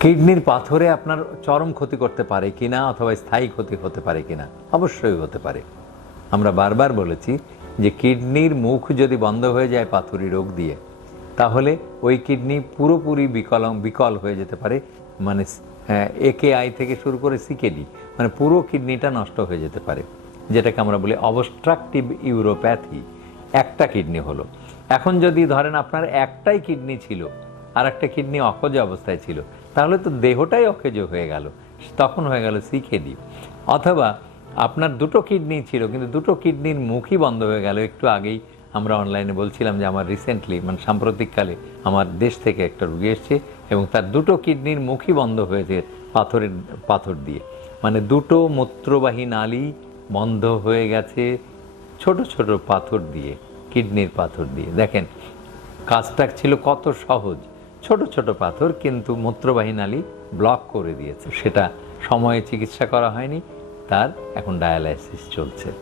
কিডনির পাথরে আপনার চরম ক্ষতি করতে পারে কিনা অথবা স্থায়ী ক্ষতি হতে পারে কিনা? অবশ্যই হতে পারে। আমরা বারবার বলেছি যে কিডনির মুখ যদি বন্ধ হয়ে যায় পাথরি রোগ দিয়ে, তাহলে ওই কিডনি পুরোপুরি বিকল হয়ে যেতে পারে। মানে AKI থেকে শুরু করে CKD, মানে পুরো কিডনিটা নষ্ট হয়ে যেতে পারে, যেটাকে আমরা বলি অবস্ট্রাকটিভ ইউরোপ্যাথি। একটা কিডনি হলো। এখন যদি ধরেন আপনার একটাই কিডনি ছিল আর একটা কিডনি অকেজো অবস্থায় ছিল, তাহলে তো দেহটাই অকেজো হয়ে গেল, তখন হয়ে গেল CKD। অথবা আপনার দুটো কিডনি ছিল কিন্তু দুটো কিডনির মুখই বন্ধ হয়ে গেল। একটু আগেই আমরা অনলাইনে বলছিলাম যে আমার রিসেন্টলি, মানে সাম্প্রতিককালে আমার দেশ থেকে একটা রুগী এসছে এবং তার দুটো কিডনির মুখই বন্ধ হয়েছে পাথর দিয়ে। মানে দুটো মূত্রবাহী নালী বন্ধ হয়ে গেছে ছোট ছোট পাথর দিয়ে, কিডনির পাথর দিয়ে। দেখেন কাজটা ছিল কত সহজ, ছোট ছোট পাথর, কিন্তু মূত্রবাহী নালী ব্লক করে দিয়েছে। সেটা সময়ে চিকিৎসা করা হয়নি, তার এখন ডায়ালাইসিস চলছে।